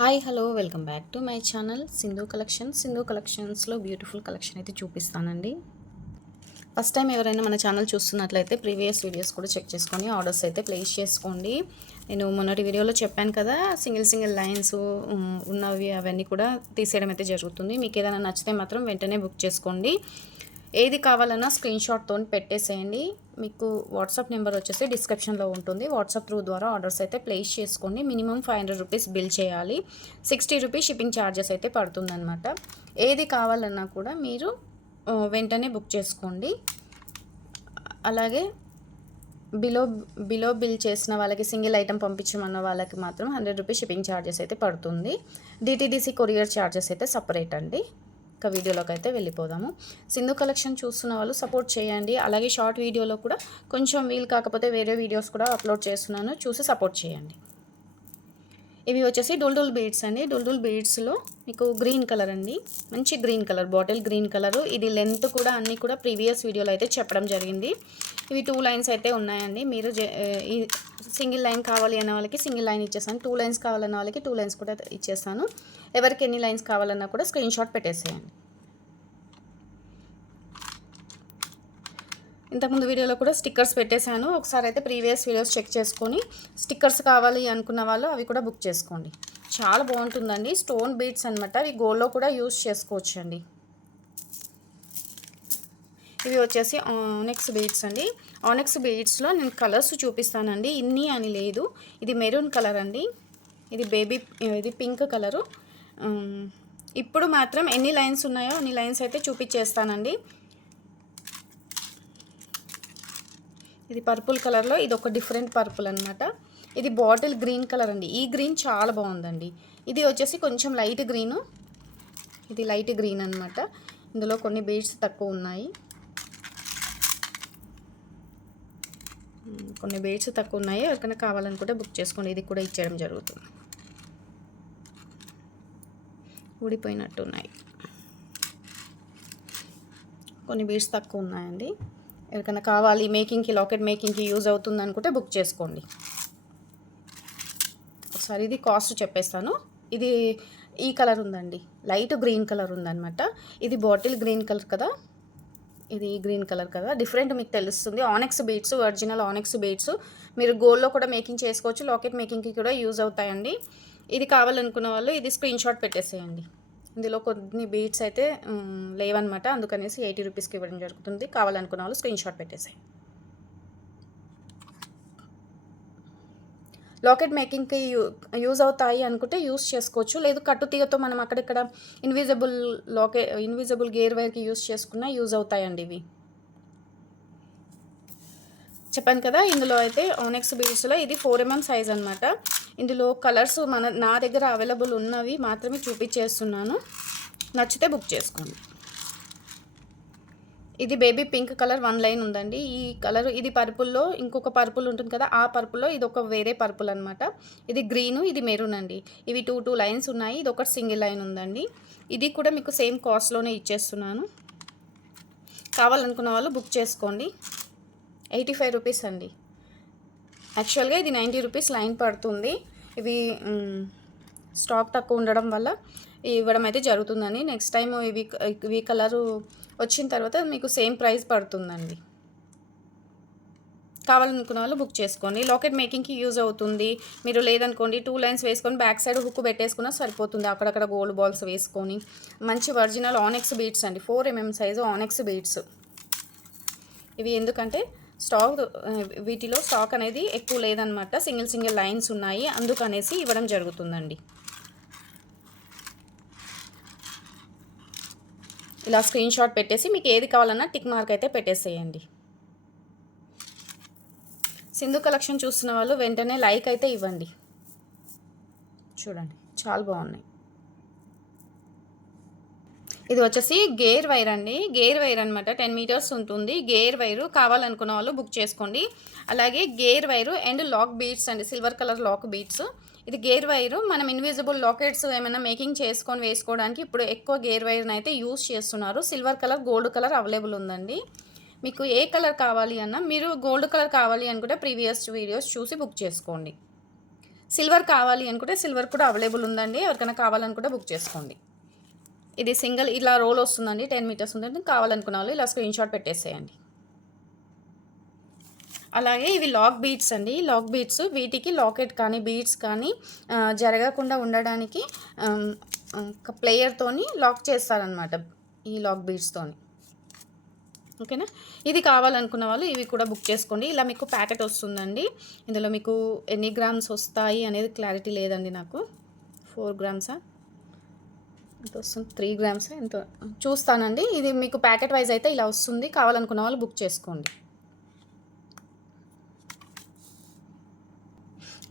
Hi hello welcome back to my channel Sindhu collection Sindhu కలెక్షన్స్లో beautiful collection అయితే చూపిస్తానండి. First time ఎవరైనా మన ఛానల్ చూస్తున్నట్లయితే ప్రీవియస్ వీడియోస్ కూడా చెక్ చేసుకొని ఆర్డర్స్ అయితే ప్లేస్ చేసుకోండి. నేను మొన్నటి వీడియోలో చెప్పాను కదా సింగిల్ సింగిల్ లైన్స్ ఉన్నవి అవన్నీ కూడా తీసేయడం అయితే జరుగుతుంది. మీకు ఏదైనా నచ్చితే మాత్రం వెంటనే బుక్ చేసుకోండి. ఏది కావాలన్నా స్క్రీన్ షాట్తో పెట్టేసేయండి. మీకు వాట్సాప్ నెంబర్ వచ్చేసి డిస్క్రిప్షన్లో ఉంటుంది. వాట్సాప్ త్రూ ద్వారా ఆర్డర్స్ అయితే ప్లేస్ చేసుకోండి. Minimum five hundred rupees bill చేయాలి. సిక్స్టీ రూపీస్ షిప్పింగ్ ఛార్జెస్ అయితే పడుతుందన్నమాట. ఏది కావాలన్నా కూడా మీరు వెంటనే బుక్ చేసుకోండి. అలాగే బిలో బిలో బిల్ చేసిన వాళ్ళకి సింగిల్ ఐటమ్ పంపించమన్న వాళ్ళకి మాత్రం హండ్రెడ్ రూపీస్ షిప్పింగ్ ఛార్జెస్ అయితే పడుతుంది. డిటీడీసీ కొరియర్ ఛార్జెస్ అయితే సపరేట్ అండి. ఇక వీడియోలోకి అయితే వెళ్ళిపోదాము. సింధు కలెక్షన్ చూస్తున్న వాళ్ళు సపోర్ట్ చేయండి. అలాగే షార్ట్ వీడియోలో కూడా కొంచెం వీలు కాకపోతే వేరే వీడియోస్ కూడా అప్లోడ్ చేస్తున్నాను. చూసి సపోర్ట్ చేయండి. ఇవి వచ్చేసి డోల్డోల్ బీడ్స్ అండి. డోల్డోల్ బీడ్స్లో మీకు గ్రీన్ కలర్ అండి. మంచి green colour bottle green colour. ఇది లెంత్ కూడా అన్నీ కూడా ప్రీవియస్ వీడియోలో అయితే చెప్పడం జరిగింది. ఇవి టూ లైన్స్ అయితే ఉన్నాయండి. మీరు ఈ సింగిల్ లైన్ కావాలి అన్న వాళ్ళకి సింగిల్ లైన్ ఇచ్చేస్తాను. టూ లైన్స్ కావాలన్న వాళ్ళకి టూ లైన్స్ కూడా ఇచ్చేస్తాను. ఎవరికి ఎన్ని లైన్స్ కావాలన్నా కూడా స్క్రీన్ షాట్ పెట్టేసేయండి. ఇంతకుముందు వీడియోలో కూడా స్టిక్కర్స్ పెట్టేశాను. ఒకసారి అయితే ప్రీవియస్ వీడియోస్ చెక్ చేసుకొని స్టిక్కర్స్ కావాలి అనుకున్న వాళ్ళు అవి కూడా బుక్ చేసుకోండి. చాలా బాగుంటుందండి. స్టోన్ బీడ్స్ అనమాట అవి గోల్డ్లో కూడా యూస్ చేసుకోవచ్చు అండి ఇవి వచ్చేసి ఆనెక్స్ బీడ్స్ అండి. ఆనెక్స్ బీడ్స్లో నేను కలర్స్ చూపిస్తానండి. ఇన్ని అని లేదు. ఇది మెరూన్ కలర్ అండి. ఇది బేబీ ఇది పింక్ కలరు. ఇప్పుడు మాత్రం ఎన్ని లైన్స్ ఉన్నాయో అన్ని లైన్స్ అయితే చూపించేస్తానండి. ఇది పర్పుల్ కలర్లో ఇది ఒక డిఫరెంట్ పర్పుల్ అనమాట ఇది బాటిల్ గ్రీన్ కలర్ అండి. ఈ గ్రీన్ చాలా బాగుందండి. ఇది వచ్చేసి కొంచెం లైట్ గ్రీను. ఇది లైట్ గ్రీన్ అనమాట ఇందులో కొన్ని బీడ్స్ తక్కువ ఉన్నాయి. కొన్ని బీడ్స్ తక్కువ ఉన్నాయి. ఎవరికైనా కావాలనుకుంటే బుక్ చేసుకోండి. ఇది కూడా ఇచ్చేయడం జరుగుతుంది. ఊడిపోయినట్టు ఉన్నాయి. కొన్ని బీడ్స్ తక్కువ ఉన్నాయండి. ఎవరికైనా కావాలి మేకింగ్కి లాకెట్ మేకింగ్కి యూజ్ అవుతుంది అనుకుంటే బుక్ చేసుకోండి. ఒకసారి ఇది కాస్ట్ చెప్పేస్తాను. ఇది ఈ కలర్ ఉందండి. లైట్ గ్రీన్ కలర్ ఉందన్నమాట. ఇది బాటిల్ గ్రీన్ కలర్ కదా? ఇది గ్రీన్ కలర్ కదా? డిఫరెంట్ మీకు తెలుస్తుంది. Onyx beads original onyx beads మీరు గోల్డ్లో కూడా మేకింగ్ చేసుకోవచ్చు లాకెట్ మేకింగ్కి కూడా యూజ్ అవుతాయండి. ఇది కావాలనుకున్న వాళ్ళు ఇది స్క్రీన్ షాట్ పెట్టేసేయండి. ఇందులో కొన్ని బీట్స్ అయితే లేవన్నమాట. అందుకనేసి ఎయిటీ రూపీస్కి ఇవ్వడం జరుగుతుంది. కావాలనుకున్న వాళ్ళు స్క్రీన్ షాట్ పెట్టేసాయి. లాకెట్ మేకింగ్కి యూ యూజ్ అవుతాయి అనుకుంటే యూస్ చేసుకోవచ్చు. లేదు కట్టు తీగతో మనం అక్కడిక్కడ ఇన్విజిబుల్ లాకె ఇన్విజిబుల్ గేర్ వైర్కి యూస్ చేసుకున్నా యూజ్ అవుతాయండి ఇవి. చెప్పాను కదా ఇందులో అయితే ఓనెక్స్ బీడ్స్లో ఇది ఫోర్ ఎంఎం సైజ్ అనమాట ఇందులో కలర్స్ మన నా దగ్గర అవైలబుల్ ఉన్నవి మాత్రమే చూపించేస్తున్నాను. నచ్చితే బుక్ చేసుకోండి. ఇది baby pink colour one line ఉందండి. ఈ కలర్ ఇది పర్పుల్లో ఇంకొక పర్పుల్ ఉంటుంది కదా ఆ పర్పుల్లో ఇది ఒక వేరే పర్పుల్ అనమాట ఇది గ్రీన్ ఇది మెరూన్ అండి. ఇవి టూ టూ లైన్స్ ఉన్నాయి. ఇది ఒకటి సింగిల్ లైన్ ఉందండి. ఇది కూడా మీకు సేమ్ కాస్ట్లోనే ఇచ్చేస్తున్నాను. కావాలనుకున్న వాళ్ళు బుక్ చేసుకోండి. ఎయిటీ ఫైవ్ రూపీస్ అండి. యాక్చువల్గా ఇది నైంటీ రూపీస్ లైన్ పడుతుంది. ఇవి స్టాక్ తక్కువ ఉండడం వల్ల ఇవ్వడం అయితే జరుగుతుందండి. నెక్స్ట్ టైం ఇవి ఇవి కలరు వచ్చిన తర్వాత మీకు సేమ్ ప్రైస్ పడుతుందండి. కావాలనుకున్న వాళ్ళు బుక్ చేసుకోండి. లాకెట్ మేకింగ్కి యూజ్ అవుతుంది. మీరు లేదనుకోండి టూ లైన్స్ వేసుకొని బ్యాక్ సైడ్ హుక్ పెట్టేసుకున్నా సరిపోతుంది. అక్కడక్కడ గోల్డ్ బాల్స్ వేసుకొని. మంచి ఒరిజినల్ ఆనెక్స్ బీట్స్ అండి. Four MM size onyx beads ఇవి ఎందుకంటే స్టాక్ వీటిలో స్టాక్ అనేది ఎక్కువ లేదనమాట సింగిల్ సింగిల్ లైన్స్ ఉన్నాయి. అందుకనేసి ఇవ్వడం జరుగుతుందండి. ఇలా స్క్రీన్ షాట్ పెట్టేసి మీకు ఏది కావాలన్నా టిక్ మార్క్ అయితే పెట్టేసేయండి. సింధు కలెక్షన్ చూస్తున్న వాళ్ళు వెంటనే లైక్ అయితే ఇవ్వండి. చూడండి చాలా బాగున్నాయి. ఇది వచ్చేసి గేర్ వైర్ అండి. గేర్ వైర్ అనమాట టెన్ మీటర్స్ ఉంటుంది. గేర్ వైరు కావాలనుకున్న వాళ్ళు బుక్ చేసుకోండి. అలాగే gear wire and lock beads అండి. Silver colour lock beads. ఇది గేర్ వైరు. మనం ఇన్విజిబుల్ లాకెట్స్ ఏమైనా మేకింగ్ చేసుకొని వేసుకోవడానికి ఇప్పుడు ఎక్కువ గేర్ వైర్ని అయితే యూస్ చేస్తున్నారు. Silver colour gold colour available ఉందండి. మీకు ఏ కలర్ కావాలి అన్నా మీరు గోల్డ్ కలర్ కావాలి అనుకుంటే ప్రీవియస్ వీడియోస్ చూసి బుక్ చేసుకోండి. సిల్వర్ కావాలి అనుకుంటే సిల్వర్ కూడా అవైలబుల్ ఉందండి. ఎవరికైనా కావాలనుకుంటే బుక్ చేసుకోండి. ఇది సింగిల్ ఇలా రోల్ వస్తుందండి టెన్ మీటర్స్ ఉందండి కావాలనుకున్న వాళ్ళు ఇలా స్క్రీన్ షాట్ పెట్టేసేయండి. అలాగే ఇవి లాక్ బీడ్స్ అండి. లాక్ బీడ్స్ వీటికి లాకెట్ కానీ బీడ్స్ కానీ జరగకుండా ఉండడానికి ప్లేయర్తోని లాక్ చేస్తారనమాట ఈ లాక్ బీడ్స్తోని ఓకేనా? ఇది కావాలనుకున్న వాళ్ళు ఇవి కూడా బుక్ చేసుకోండి. ఇలా మీకు ప్యాకెట్ వస్తుందండి. ఇందులో మీకు ఎన్ని గ్రామ్స్ వస్తాయి అనేది క్లారిటీ లేదండి నాకు. ఫోర్ గ్రామ్సా? ఎంత వస్తుంది త్రీ గ్రామ్స్ ఎంత చూస్తానండి. ఇది మీకు ప్యాకెట్ వైజ్ అయితే ఇలా వస్తుంది. కావాలనుకున్న వాళ్ళు బుక్ చేసుకోండి.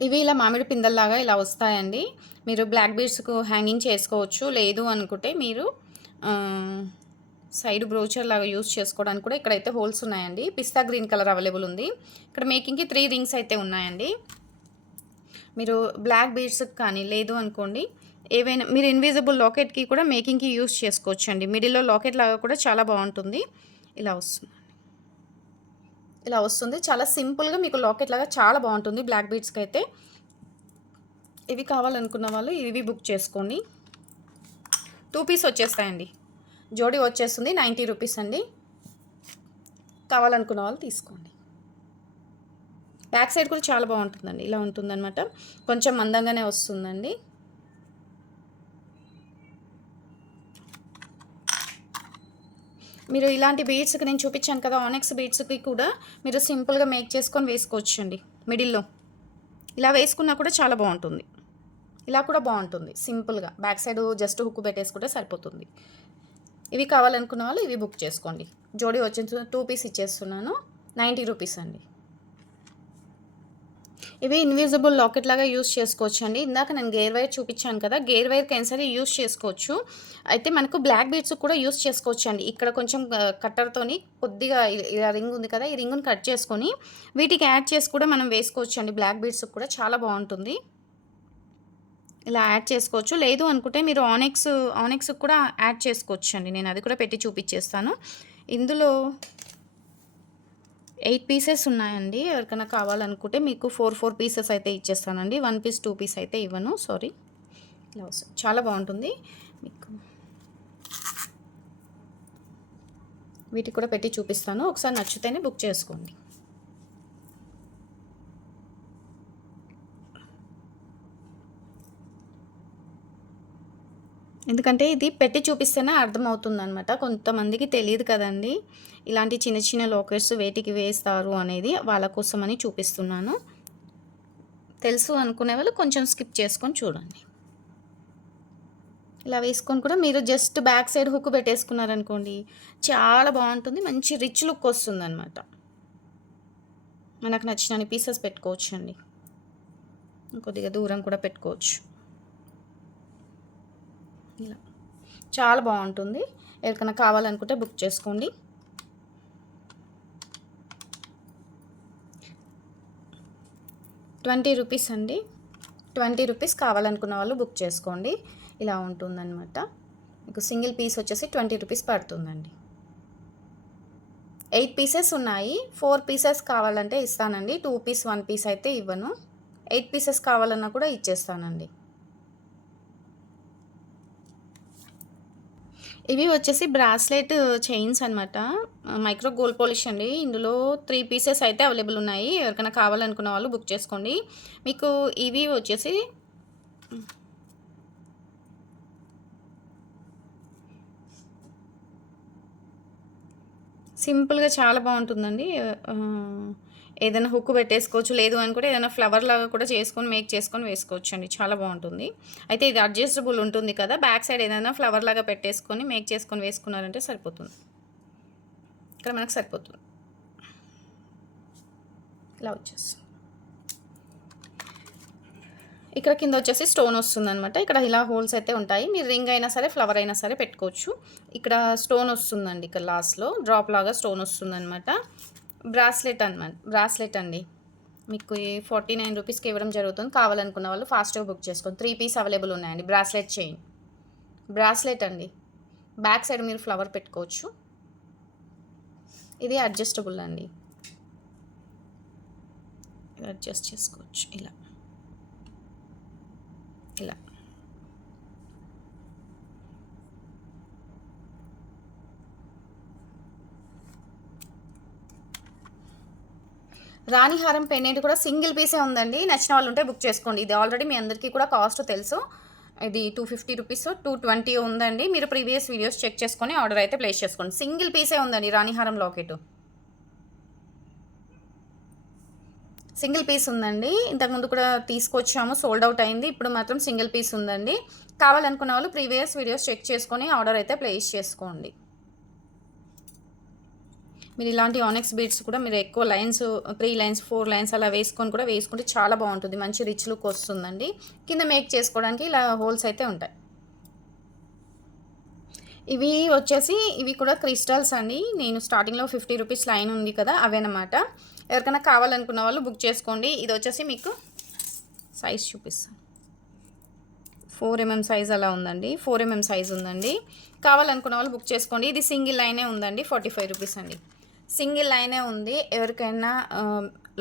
ఇవి ఇలా మామిడి పిందల్లాగా ఇలా వస్తాయండి. మీరు బ్లాక్ బీడ్స్కు హ్యాంగింగ్ చేసుకోవచ్చు. లేదు అనుకుంటే మీరు సైడ్ బ్రోచర్ లాగా యూస్ చేసుకోవడానికి కూడా ఇక్కడైతే హోల్స్ ఉన్నాయండి. పిస్తా గ్రీన్ కలర్ అవైలబుల్ ఉంది. ఇక్కడ మేకింగ్కి త్రీ రింగ్స్ అయితే ఉన్నాయండి. మీరు బ్లాక్ బీడ్స్కి కానీ లేదు అనుకోండి ఏవైనా మీరు ఇన్విజిబుల్ లాకెట్కి కూడా మేకింగ్కి యూస్ చేసుకోవచ్చు అండి మిడిల్లో లాకెట్ లాగా కూడా చాలా బాగుంటుంది. ఇలా వస్తుంది. ఇలా వస్తుంది. చాలా సింపుల్గా మీకు లాకెట్ లాగా చాలా బాగుంటుంది. బ్లాక్ బీడ్స్కి అయితే. ఇవి కావాలనుకున్న వాళ్ళు ఇవి బుక్ చేసుకోండి. టూ పీస్ వచ్చేస్తాయండి. జోడీ వచ్చేస్తుంది. నైంటీ రూపీస్ అండి. కావాలనుకున్న వాళ్ళు తీసుకోండి. బ్యాక్ సైడ్ కూడా చాలా బాగుంటుందండి. ఇలా ఉంటుందన్నమాట. కొంచెం మందంగానే వస్తుందండి. మీరు ఇలాంటి బీడ్స్కి నేను చూపించాను కదా ఆనెక్స్ బీడ్స్కి కూడా మీరు సింపుల్గా మేక్ చేసుకొని వేసుకోవచ్చు అండి మిడిల్లో ఇలా వేసుకున్నా కూడా చాలా బాగుంటుంది. ఇలా కూడా బాగుంటుంది సింపుల్గా బ్యాక్ సైడ్ జస్ట్ హుక్ పెట్టేసుకుంటే సరిపోతుంది. ఇవి కావాలనుకున్న వాళ్ళు ఇవి బుక్ చేసుకోండి. జోడీ వచ్చి టూ పీస్ ఇచ్చేస్తున్నాను నైంటీ రూపీస్ అండి. ఇవి ఇన్విజిబుల్ లాకెట్ లాగా యూస్ చేసుకోవచ్చు అండి ఇందాక నేను గేర్ వైర్ చూపించాను కదా గేర్ వైర్ క్యాన్సర్ యూస్ చేసుకోవచ్చు. అయితే మనకు బ్లాక్ బీడ్స్ కూడా యూస్ చేసుకోవచ్చు అండి ఇక్కడ కొంచెం కట్టర్తోని కొద్దిగా ఇలా రింగ్ ఉంది కదా ఈ రింగ్ని కట్ చేసుకొని వీటికి యాడ్ చేసి కూడా మనం వేసుకోవచ్చు అండి బ్లాక్ బీడ్స్ కూడా చాలా బాగుంటుంది. ఇలా యాడ్ చేసుకోవచ్చు. లేదు అనుకుంటే మీరు ఆనెక్స్ ఆనెక్స్ కూడా యాడ్ చేసుకోవచ్చు అండి నేను అది కూడా పెట్టి చూపించేస్తాను. ఇందులో ఎయిట్ పీసెస్ ఉన్నాయండి. ఎవరికైనా కావాలనుకుంటే మీకు ఫోర్ ఫోర్ పీసెస్ అయితే ఇచ్చేస్తానండి. వన్ పీస్ టూ పీస్ అయితే ఇవ్వను. సారీ. బ్లౌజ్ చాలా బాగుంటుంది. మీకు వీటికి కూడా పెట్టి చూపిస్తాను. ఒకసారి నచ్చితేనే బుక్ చేసుకోండి. ఎందుకంటే ఇది పెట్టి చూపిస్తేనే అర్థమవుతుంది అనమాట కొంతమందికి తెలియదు కదండి. ఇలాంటి చిన్న చిన్న లోకెట్స్ వేటికి వేస్తారు అనేది వాళ్ళ కోసమని చూపిస్తున్నాను. తెలుసు అనుకునే వాళ్ళు కొంచెం స్కిప్ చేసుకొని చూడండి. ఇలా వేసుకొని కూడా మీరు జస్ట్ బ్యాక్ సైడ్ హుక్ పెట్టేసుకున్నారనుకోండి చాలా బాగుంటుంది. మంచి రిచ్ లుక్ వస్తుంది అనమాట మనకు నచ్చిన పీసెస్ పెట్టుకోవచ్చు అండి కొద్దిగా దూరం కూడా పెట్టుకోవచ్చు. ఇలా. చాలా బాగుంటుంది. ఎవరికైనా కావాలనుకుంటే బుక్ చేసుకోండి. ట్వంటీ రూపీస్ అండి. ట్వంటీ రూపీస్ కావాలనుకున్న వాళ్ళు బుక్ చేసుకోండి. ఇలా ఉంటుందన్నమాట. మీకు సింగిల్ పీస్ వచ్చేసి ట్వంటీ రూపీస్ పడుతుందండి. ఎయిట్ పీసెస్ ఉన్నాయి. ఫోర్ పీసెస్ కావాలంటే ఇస్తానండి. టూ పీస్ వన్ పీస్ అయితే ఇవ్వను. ఎయిట్ పీసెస్ కావాలన్నా కూడా ఇచ్చేస్తానండి. ఇవి వచ్చేసి బ్రాస్లెట్ చైన్స్ అనమాట మైక్రో గోల్డ్ పాలిష్ అండి. ఇందులో త్రీ పీసెస్ అయితే అవైలబుల్ ఉన్నాయి. ఎవరికైనా కావాలనుకున్న వాళ్ళు బుక్ చేసుకోండి. మీకు ఇవి వచ్చేసి సింపుల్గా చాలా బాగుంటుందండి. ఏదైనా హుక్ పెట్టేసుకోవచ్చు. లేదు అని కూడా ఏదైనా ఫ్లవర్ లాగా కూడా చేసుకొని మేక్ చేసుకొని వేసుకోవచ్చు అండి. చాలా బాగుంటుంది. అయితే ఇది అడ్జస్టబుల్ ఉంటుంది కదా. బ్యాక్ సైడ్ ఏదైనా ఫ్లవర్ లాగా పెట్టేసుకొని మేక్ చేసుకొని వేసుకున్నారంటే సరిపోతుంది. ఇక్కడ మనకు సరిపోతుంది. ఇలా వచ్చేసి ఇక్కడ కింద వచ్చేసి స్టోన్ వస్తుంది అనమాట ఇక్కడ ఇలా హోల్స్ అయితే ఉంటాయి. మీరు రింగ్ అయినా సరే ఫ్లవర్ అయినా సరే పెట్టుకోవచ్చు. ఇక్కడ స్టోన్ వస్తుందండి. ఇక్కడ లాస్ట్లో డ్రాప్ లాగా స్టోన్ వస్తుంది అనమాట బ్రాస్లెట్ అనమాట బ్రాస్లెట్ అండి. మీకు ఫార్టీ నైన్ రూపీస్కి ఇవ్వడం జరుగుతుంది. కావాలనుకున్న వాళ్ళు ఫాస్ట్గా బుక్ చేసుకోండి. త్రీ పీస్ అవైలబుల్ ఉన్నాయండి. Bracelet chain. బ్రాస్లెట్ అండి. బ్యాక్ సైడ్ మీరు ఫ్లవర్ పెట్టుకోవచ్చు. ఇది అడ్జస్టబుల్ అండి. అడ్జస్ట్ చేసుకోవచ్చు. ఇలా. ఇలా. రాణిహారం పెండెంట్ కూడా సింగిల్ పీసే ఉందండి. నచ్చిన వాళ్ళు ఉంటే బుక్ చేసుకోండి. ఇది ఆల్రెడీ మీ అందరికీ కూడా కాస్ట్ తెలుసు. ఇది two fifty rupees two twenty ఉందండి. మీరు ప్రీవియస్ వీడియోస్ చెక్ చేసుకొని ఆర్డర్ అయితే ప్లేస్ చేసుకోండి. సింగిల్ పీసే ఉందండి రాణిహారం లాకెట్. సింగిల్ పీస్ ఉందండి. ఇంతకుముందు కూడా తీసుకొచ్చాము. సోల్డ్ అవుట్ అయింది. ఇప్పుడు మాత్రం సింగిల్ పీస్ ఉందండి. కావాలనుకున్న వాళ్ళు ప్రీవియస్ వీడియోస్ చెక్ చేసుకొని ఆర్డర్ అయితే ప్లేస్ చేసుకోండి. మీరు ఇలాంటి ఆనెక్స్ బీడ్స్ కూడా మీరు ఎక్కువ lines three lines four lines అలా వేసుకొని కూడా వేసుకుంటే చాలా బాగుంటుంది. మంచి రిచ్ లుక్ వస్తుందండి. కింద మేక్ చేసుకోవడానికి ఇలా హోల్స్ అయితే ఉంటాయి. ఇవి వచ్చేసి ఇవి కూడా క్రిస్టల్స్ అండి. నేను స్టార్టింగ్లో ఫిఫ్టీ రూపీస్ లైన్ ఉంది కదా అవేనమాట ఎవరికైనా కావాలనుకున్న వాళ్ళు బుక్ చేసుకోండి. ఇది వచ్చేసి మీకు సైజ్ చూపిస్తాను. ఫోర్ ఎంఎం సైజ్ అలా ఉందండి. ఫోర్ ఎంఎం సైజ్ ఉందండి. కావాలనుకున్న వాళ్ళు బుక్ చేసుకోండి. ఇది సింగిల్ లైనే ఉందండి ఫార్టీ ఫైవ్ రూపీస్ అండి. సింగిల్ లైనే ఉంది. ఎవరికైనా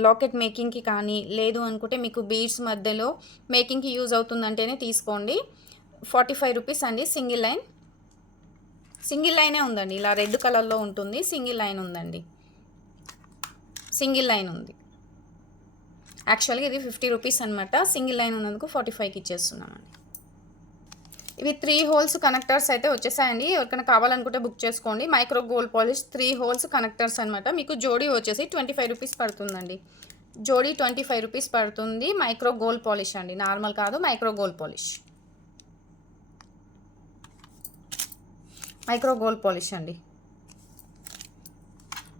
లాకెట్ మేకింగ్కి కానీ లేదు అనుకుంటే మీకు బీడ్స్ మధ్యలో మేకింగ్కి యూజ్ అవుతుందంటేనే తీసుకోండి. ఫార్టీ ఫైవ్ రూపీస్ అండి సింగిల్ లైన్. సింగిల్ లైనే ఉందండి. ఇలా రెడ్ కలర్లో ఉంటుంది. సింగిల్ లైన్ ఉందండి. సింగిల్ లైన్ ఉంది. యాక్చువల్గా ఇది ఫిఫ్టీ రూపీస్ అనమాట సింగిల్ లైన్ ఉన్నందుకు ఫార్టీ ఫైవ్కి ఇచ్చేస్తున్నామండి. ఇవి త్రీ హోల్స్ కనెక్టర్స్ అయితే వచ్చేసాయండి. ఎవరికైనా కావాలనుకుంటే బుక్ చేసుకోండి. Micro gold polish three holes connectors అనమాట మీకు జోడీ వచ్చేసి ట్వంటీ ఫైవ్ రూపీస్ పడుతుందండి. జోడీ ట్వంటీ ఫైవ్ రూపీస్ పడుతుంది. మైక్రో గోల్డ్ పాలిష్ అండి. నార్మల్ కాదు micro gold polish. Micro gold polish అండి.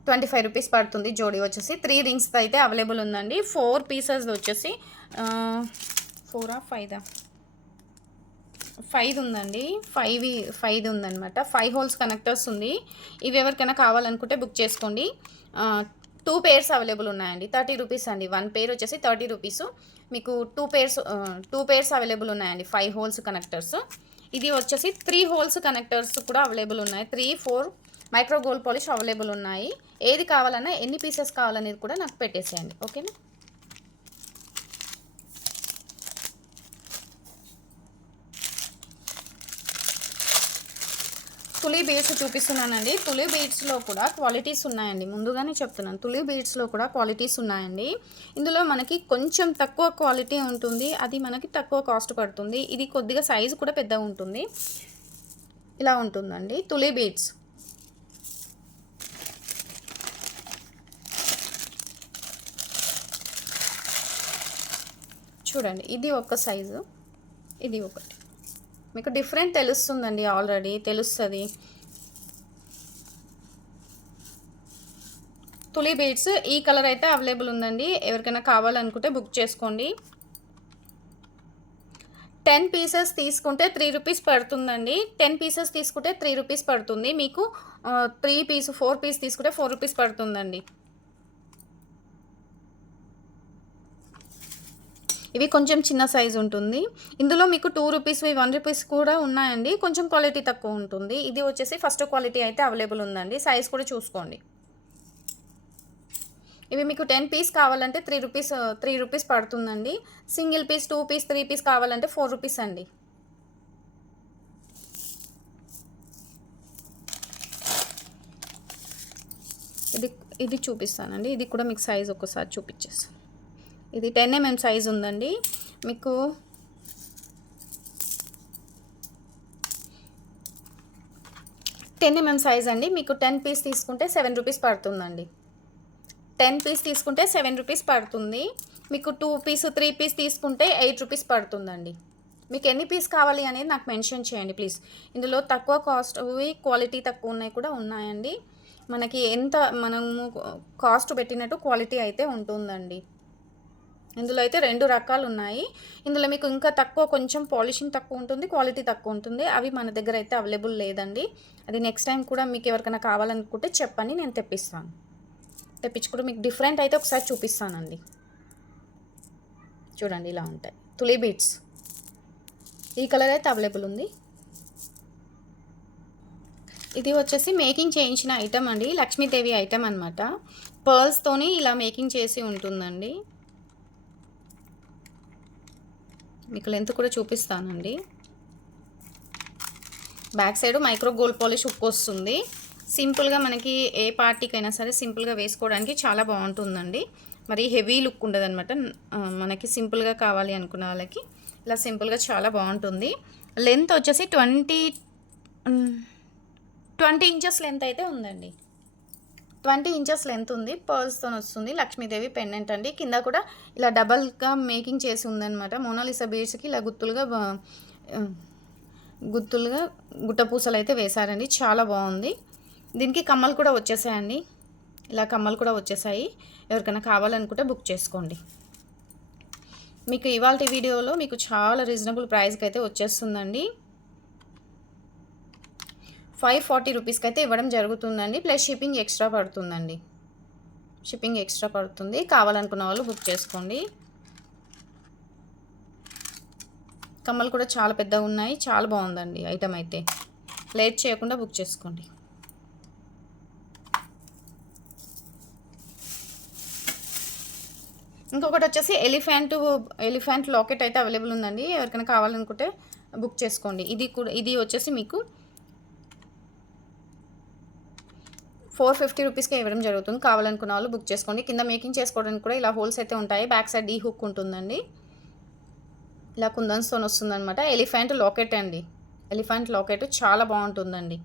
ట్వంటీ ఫైవ్ రూపీస్ పడుతుంది జోడీ వచ్చేసి. త్రీ రింగ్స్ అయితే అవైలబుల్ ఉందండి. ఫోర్ పీసెస్ వచ్చేసి ఫోరా ఫైదా ఫైవ్ ఉందండి. ఫైవ్ ఫైవ్ ఉందన్నమాట. ఫైవ్ హోల్స్ కనెక్టర్స్ ఉంది. ఇవి ఎవరికైనా కావాలనుకుంటే బుక్ చేసుకోండి. టూ పేర్స్ అవైలబుల్ ఉన్నాయండి. థర్టీ రూపీస్ అండి. వన్ పేర్ వచ్చేసి థర్టీ రూపీస్. మీకు two pairs two pairs available ఉన్నాయండి. Five holes connectors. ఇది వచ్చేసి త్రీ హోల్స్ కనెక్టర్స్ కూడా అవైలబుల్ ఉన్నాయి. Three four micro gold polish available ఉన్నాయి. ఏది కావాలన్నా ఎన్ని పీసెస్ కావాలనేది కూడా నాకు పెట్టేసేయండి. ఓకేనా? తులి బీడ్స్ చూపిస్తున్నానండి. తులి బీడ్స్లో కూడా క్వాలిటీస్ ఉన్నాయండి. ముందుగానే చెప్తున్నాను. తులి బీడ్స్లో కూడా క్వాలిటీస్ ఉన్నాయండి. ఇందులో మనకి కొంచెం తక్కువ క్వాలిటీ ఉంటుంది. అది మనకి తక్కువ కాస్ట్ పడుతుంది. ఇది కొద్దిగా సైజు కూడా పెద్దగా ఉంటుంది. ఇలా ఉంటుందండి. తులి బీడ్స్. చూడండి. ఇది ఒక సైజు. ఇది ఒకటి. మీకు డిఫరెంట్ తెలుస్తుందండి ఆల్రెడీ తెలుస్తుంది. తులి బీడ్స్ ఈ కలర్ అయితే అవైలబుల్ ఉందండి. ఎవరికైనా కావాలనుకుంటే బుక్ చేసుకోండి. టెన్ పీసెస్ తీసుకుంటే త్రీ రూపీస్ పడుతుందండి. టెన్ పీసెస్ తీసుకుంటే త్రీ రూపీస్ పడుతుంది. మీకు త్రీ పీస్ ఫోర్ పీస్ తీసుకుంటే ఫోర్ రూపీస్ పడుతుందండి. ఇవి కొంచెం చిన్న సైజ్ ఉంటుంది. ఇందులో మీకు టూ రూపీస్ వన్ రూపీస్ కూడా ఉన్నాయండి. కొంచెం క్వాలిటీ తక్కువ ఉంటుంది. ఇది వచ్చేసి ఫస్ట్ క్వాలిటీ అయితే అవైలబుల్ ఉందండి. సైజ్ కూడా చూసుకోండి. ఇవి మీకు టెన్ పీస్ కావాలంటే త్రీ రూపీస్ త్రీ రూపీస్ పడుతుందండి. Single piece two piece three piece కావాలంటే ఫోర్ రూపీస్ అండి. ఇది ఇది చూపిస్తానండి. ఇది కూడా మీకు సైజ్ ఒకసారి చూపించేస్తాను. ఇది టెన్ mm ఎంఎం సైజ్ ఉందండి. మీకు టెన్ mm ఎంఎం సైజ్ అండి. మీకు టెన్ పీస్ తీసుకుంటే సెవెన్ రూపీస్ పడుతుందండి. టెన్ పీస్ తీసుకుంటే సెవెన్ రూపీస్ పడుతుంది. మీకు టూ పీస్ త్రీ పీస్ తీసుకుంటే ఎయిట్ రూపీస్ పడుతుందండి. మీకు ఎన్ని పీస్ కావాలి అనేది నాకు మెన్షన్ చేయండి ప్లీజ్ ఇందులో తక్కువ కాస్ట్ క్వాలిటీ తక్కువ ఉన్నాయి కూడా ఉన్నాయండి. మనకి ఎంత మనము కాస్ట్ పెట్టినట్టు క్వాలిటీ అయితే ఉంటుందండి. ఇందులో అయితే రెండు రకాలు ఉన్నాయి ఇందులో మీకు ఇంకా తక్కువ కొంచెం పాలిషింగ్ తక్కువ ఉంటుంది క్వాలిటీ తక్కువ ఉంటుంది. అవి మన దగ్గర అయితే అవైలబుల్ లేదండి. అది నెక్స్ట్ టైం కూడా మీకు ఎవరికైనా కావాలనుకుంటే చెప్పండి నేను తెప్పిస్తాను. తెప్పించుకుంటే మీకు డిఫరెంట్ అయితే ఒకసారి చూపిస్తానండి. చూడండి ఇలా ఉంటాయి. తులీ బీట్స్. ఈ కలర్ అయితే అవైలబుల్ ఉంది. ఇది వచ్చేసి మేకింగ్ చేయించిన ఐటమ్ అండి. లక్ష్మీదేవి ఐటమ్ అనమాట పర్ల్స్తోని ఇలా మేకింగ్ చేసి ఉంటుందండి. మీకు లెంత్ కూడా చూపిస్తానండి. Back side micro gold polish ఉప్పు వస్తుంది. సింపుల్గా మనకి ఏ పార్టీకైనా సరే సింపుల్గా వేసుకోవడానికి చాలా బాగుంటుందండి. మరి హెవీ లుక్ ఉండదనమాట మనకి సింపుల్గా కావాలి అనుకున్న వాళ్ళకి ఇలా సింపుల్గా చాలా బాగుంటుంది. లెంత్ వచ్చేసి ట్వంటీ ట్వంటీ ఇంచెస్ లెంత్ అయితే ఉందండి. ట్వంటీ ఇంచెస్ లెంత్ ఉంది పర్ల్స్తో వస్తుంది లక్ష్మీదేవి పెండెంట్ అండి. కింద కూడా ఇలా డబల్గా మేకింగ్ చేసి ఉందన్నమాట. మోనాలిసా బీడ్స్కి ఇలా గుత్తులుగా గుత్తులుగా గుట్టపూసలు అయితే వేశారండి. చాలా బాగుంది. దీనికి కమ్మలు కూడా వచ్చేసాయండి. ఇలా కమ్మలు కూడా వచ్చేసాయి. ఎవరికైనా కావాలనుకుంటే బుక్ చేసుకోండి. మీకు ఇవాళ వీడియోలో మీకు చాలా రీజనబుల్ ప్రైస్కి అయితే వచ్చేస్తుందండి. ఫైవ్ ఫార్టీ రూపీస్కి అయితే ఇవ్వడం జరుగుతుందండి. ప్లస్ షిప్పింగ్ ఎక్స్ట్రా పడుతుందండి. షిప్పింగ్ ఎక్స్ట్రా పడుతుంది. కావాలనుకున్న వాళ్ళు బుక్ చేసుకోండి. కమ్మలు కూడా చాలా పెద్దగా ఉన్నాయి. చాలా బాగుందండి ఐటమ్ అయితే. లేట్ చేయకుండా బుక్ చేసుకోండి. ఇంకొకటి వచ్చేసి ఎలిఫెంట్ ఎలిఫెంట్ లాకెట్ అయితే అవైలబుల్ ఉందండి. ఎవరికైనా కావాలనుకుంటే బుక్ చేసుకోండి. ఇది కూడా ఇది వచ్చేసి మీకు ఫోర్ ఫిఫ్టీ రూపీస్కి ఇవ్వడం జరుగుతుంది. కావాలనుకున్న వాళ్ళు బుక్ చేసుకోండి. కింద మేకింగ్ చేసుకోవడానికి కూడా ఇలా హోల్స్ అయితే ఉంటాయి. బ్యాక్ సైడ్ డీ హుక్ ఉంటుందండి. ఇలా కుందన్స్తో వస్తుందనమాట ఎలిఫెంట్ లాకెట్ అండి. ఎలిఫెంట్ లాకెట్ చాలా బాగుంటుందండి.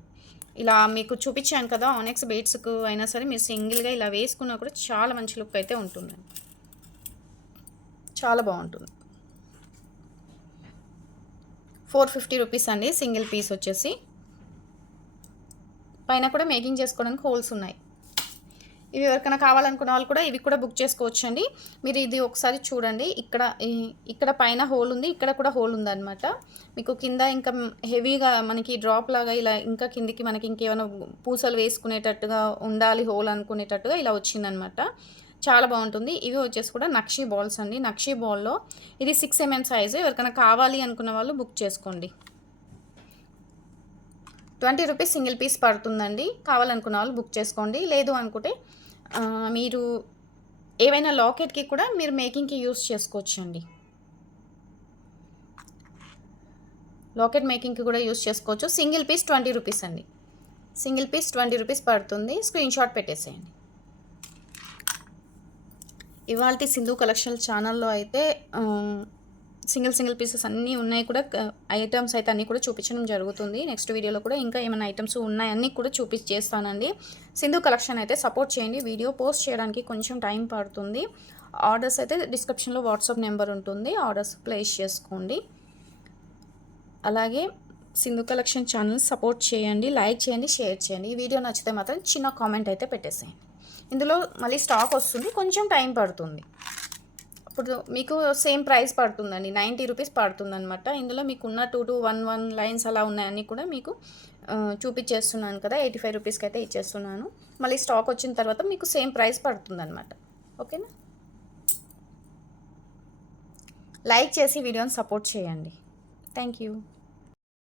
ఇలా మీకు చూపించాను కదా ఆనెక్స్ బీట్స్కు అయినా సరే మీరు సింగిల్గా ఇలా వేసుకున్నా కూడా చాలా మంచి లుక్ అయితే ఉంటుందండి చాలా బాగుంటుంది. ఫోర్ ఫిఫ్టీ రూపీస్ అండి సింగిల్ పీస్ వచ్చేసి. పైన కూడా మేకింగ్ చేసుకోవడానికి హోల్స్ ఉన్నాయి. ఇవి ఎవరికైనా కావాలనుకున్న వాళ్ళు కూడా ఇవి కూడా బుక్ చేసుకోవచ్చు అండి మీరు ఇది ఒకసారి చూడండి. ఇక్కడ ఇక్కడ పైన హోల్ ఉంది ఇక్కడ కూడా హోల్ ఉందన్నమాట. మీకు కింద ఇంకా హెవీగా మనకి డ్రాప్ లాగా ఇలా ఇంకా కిందికి మనకి ఇంకేమైనా పూసలు వేసుకునేటట్టుగా ఉండాలి హోల్ అనుకునేటట్టుగా ఇలా వచ్చిందనమాట చాలా బాగుంటుంది. ఇవి వచ్చేసి కూడా నక్షీ బాల్స్ అండి. నక్షీ బాల్లో ఇది సిక్స్ ఎంఎం సైజు ఎవరికైనా కావాలి అనుకున్న వాళ్ళు బుక్ చేసుకోండి. ట్వంటీ రూపీస్ సింగిల్ పీస్ పడుతుందండి. కావాలనుకున్న వాళ్ళు బుక్ చేసుకోండి. లేదు అనుకుంటే మీరు ఏవైనా లాకెట్కి కూడా మీరు మేకింగ్కి యూస్ చేసుకోవచ్చండి. లాకెట్ మేకింగ్కి కూడా యూస్ చేసుకోవచ్చు. సింగిల్ పీస్ ట్వంటీ రూపీస్ అండి. సింగిల్ పీస్ ట్వంటీ రూపీస్ పడుతుంది. స్క్రీన్ షాట్ పెట్టేసేయండి. ఇవాళ సింధు కలెక్షన్ ఛానల్లో అయితే సింగిల్ సింగిల్ పీసెస్ అన్నీ ఉన్నాయి కూడా ఐటమ్స్ అయితే అన్నీ కూడా చూపించడం జరుగుతుంది. నెక్స్ట్ వీడియోలో కూడా ఇంకా ఏమైనా ఐటమ్స్ ఉన్నాయన్నీ కూడా చూపించి చేస్తానండి. సింధు కలెక్షన్ అయితే సపోర్ట్ చేయండి. వీడియో పోస్ట్ చేయడానికి కొంచెం టైం పడుతుంది. ఆర్డర్స్ అయితే డిస్క్రిప్షన్లో వాట్సాప్ నెంబర్ ఉంటుంది. ఆర్డర్స్ ప్లేస్ చేసుకోండి. అలాగే సింధు కలెక్షన్ ఛానల్ సపోర్ట్ చేయండి లైక్ చేయండి షేర్ చేయండి. ఈ వీడియో నచ్చితే మాత్రం చిన్న కామెంట్ అయితే పెట్టేసేయండి. ఇందులో మళ్ళీ స్టాక్ వస్తుంది. కొంచెం టైం పడుతుంది. ఇప్పుడు మీకు సేమ్ ప్రైస్ పడుతుందండి. నైంటీ రూపీస్ పడుతుంది అనమాట ఇందులో మీకు ఉన్న two two one one lines అలా ఉన్నాయని కూడా మీకు చూపించేస్తున్నాను కదా. ఎయిటీ ఫైవ్ రూపీస్కి అయితే ఇచ్చేస్తున్నాను. మళ్ళీ స్టాక్ వచ్చిన తర్వాత మీకు సేమ్ ప్రైస్ పడుతుంది అనమాట ఓకేనా? లైక్ చేసి వీడియోని సపోర్ట్ చేయండి. Thank you